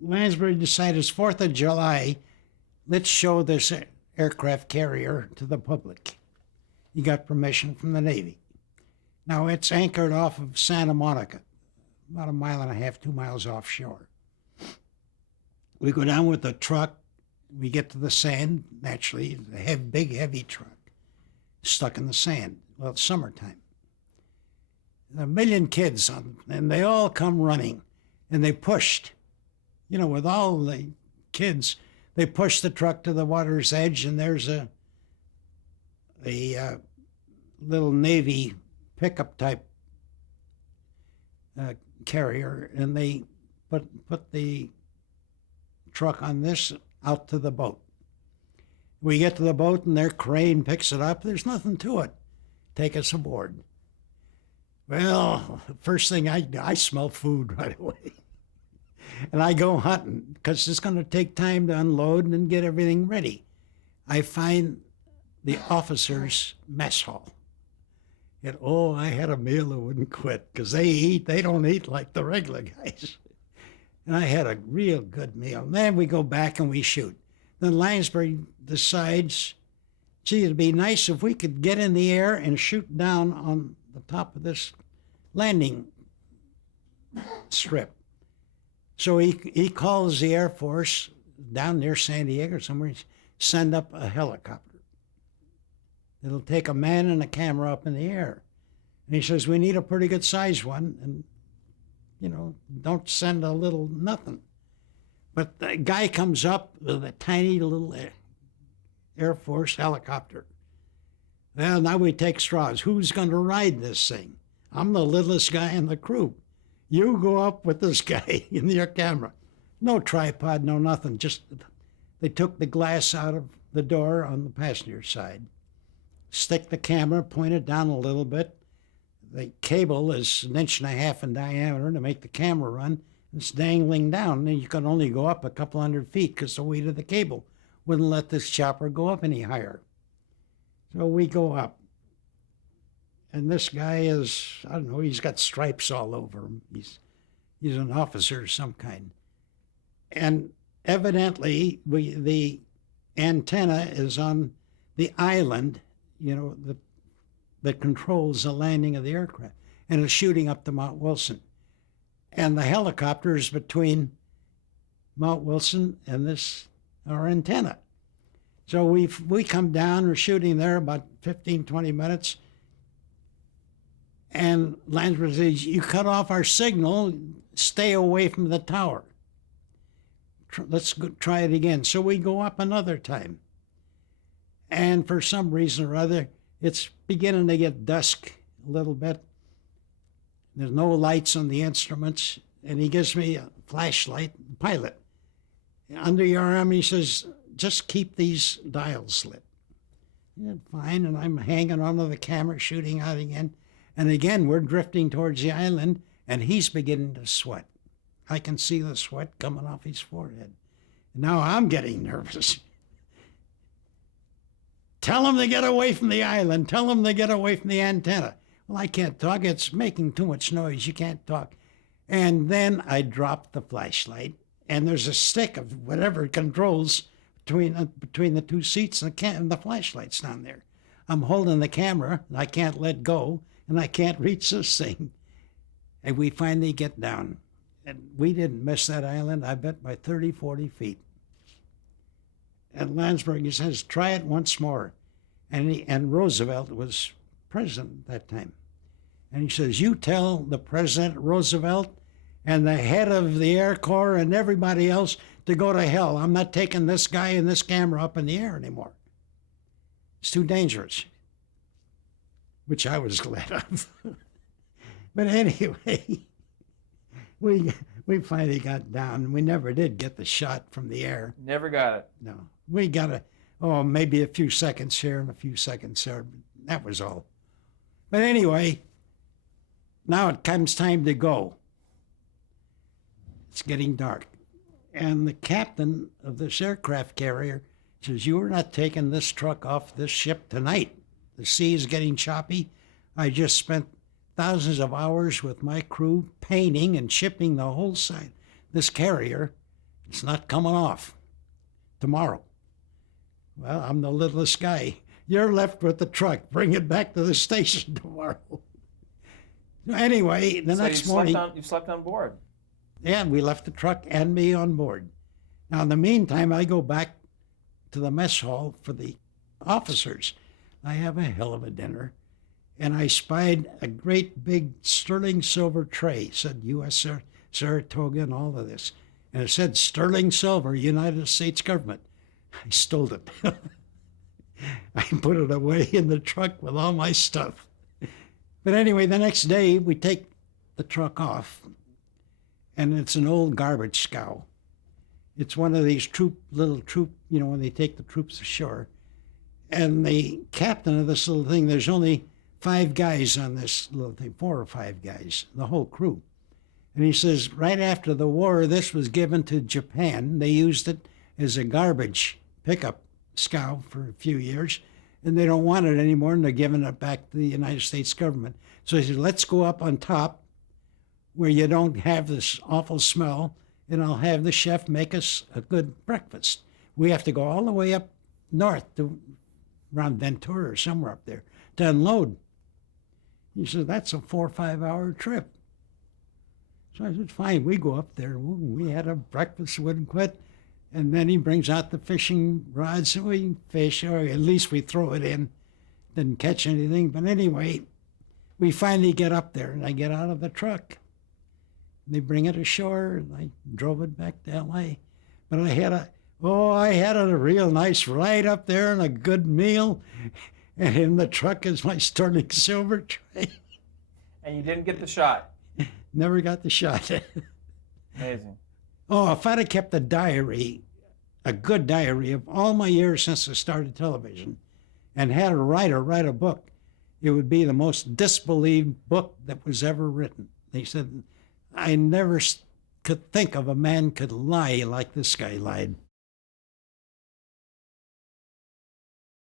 Lansbury decided it's 4th of July. Let's show this aircraft carrier to the public. He got permission from the Navy. Now, it's anchored off of Santa Monica, about 1.5 miles, 2 miles offshore. We go down with the truck. We get to the sand, naturally, a big, heavy truck, stuck in the sand. Well, it's summertime. A million kids, and they all come running, and they pushed. With all the kids, they pushed the truck to the water's edge, and there's a little Navy pickup type carrier, and they put the truck on this out to the boat. We get to the boat, and their crane picks it up. There's nothing to it. Take us aboard. Well, first thing I smell food right away. And I go hunting because it's going to take time to unload and get everything ready. I find the officers' mess hall. And I had a meal that wouldn't quit because they don't eat like the regular guys. And I had a real good meal. And then we go back and we shoot. Then Lansbury decides, gee, it'd be nice if we could get in the air and shoot down on the top of this landing strip. So he calls the Air Force down near San Diego somewhere, send up a helicopter. It'll take a man and a camera up in the air. And he says, we need a pretty good sized one, and, don't send a little nothing. But the guy comes up with a tiny little Air Force helicopter. Well, now we take straws. Who's going to ride this thing? I'm the littlest guy in the crew. You go up with this guy in your camera. No tripod, no nothing. Just they took the glass out of the door on the passenger side. Stick the camera, point it down a little bit. The cable is 1.5 inches in diameter to make the camera run. It's dangling down, and you can only go up a couple hundred feet because the weight of the cable wouldn't let this chopper go up any higher. So we go up. And this guy is, I don't know, he's got stripes all over him. He's an officer of some kind. And evidently, the antenna is on the island, that controls the landing of the aircraft, and it's shooting up to Mount Wilson. And the helicopter is between Mount Wilson and our antenna. So we come down, we're shooting there about 15, 20 minutes, and Lansbury says, you cut off our signal, stay away from the tower. Let's try it again. So we go up another time. And for some reason or other, it's beginning to get dusk a little bit. There's no lights on the instruments. And he gives me a flashlight, pilot. Under your arm, he says, just keep these dials lit. Yeah, fine, and I'm hanging onto the camera, shooting out again. And again, we're drifting towards the island, and he's beginning to sweat. I can see the sweat coming off his forehead. Now I'm getting nervous. Tell him to get away from the island. Tell him to get away from the antenna. Well, I can't talk. It's making too much noise. You can't talk. And then I dropped the flashlight, and there's a stick of whatever it controls between the two seats and the flashlight's down there. I'm holding the camera, and I can't let go, and I can't reach this thing. And we finally get down. And we didn't miss that island, I bet, by 30, 40 feet. And Landsberg says, try it once more. And Roosevelt was president at that time. And he says, you tell the President Roosevelt and the head of the Air Corps and everybody else to go to hell. I'm not taking this guy and this camera up in the air anymore. It's too dangerous, which I was glad of. But anyway, we finally got down. We never did get the shot from the air. Never got it. No. We got maybe a few seconds here and a few seconds there. That was all. But anyway, now it comes time to go. It's getting dark. And the captain of this aircraft carrier says, you are not taking this truck off this ship tonight. The sea is getting choppy. I just spent thousands of hours with my crew painting and chipping the whole side, this carrier, It's not coming off tomorrow. Well, I'm the littlest guy. You're left with the truck. Bring it back to the station tomorrow. Anyway, the next morning... You slept on board? Yeah, we left the truck and me on board. Now, in the meantime, I go back to the mess hall for the officers. I have a hell of a dinner, and I spied a great big sterling silver tray. It said U.S. Saratoga and all of this. And it said sterling silver, United States government. I stole it. I put it away in the truck with all my stuff. But anyway, the next day we take the truck off, and it's an old garbage scow. It's one of these little troop, when they take the troops ashore. And the captain of this little thing, there's only 5 guys on this little thing, 4 or 5 guys, the whole crew. And he says, right after the war, this was given to Japan. They used it as a garbage pickup scow for a few years, and they don't want it anymore, and they're giving it back to the United States government. So he said, let's go up on top where you don't have this awful smell, and I'll have the chef make us a good breakfast. We have to go all the way up north to around Ventura or somewhere up there to unload. He said, that's a 4 or 5 hour trip. So I said, fine, we go up there. We had a breakfast, wouldn't quit. And then he brings out the fishing rods, and we fish, or at least we throw it in. Didn't catch anything. But anyway, we finally get up there, and I get out of the truck. They bring it ashore, and I drove it back to L.A. But I had a real nice ride up there and a good meal. And in the truck is my sterling silver tray. And you didn't get the shot? Never got the shot. Amazing. Oh, if I'd have kept a diary, a good diary of all my years since I started television, and had a writer write a book, it would be the most disbelieved book that was ever written. They said, I never could think of a man could lie like this guy lied.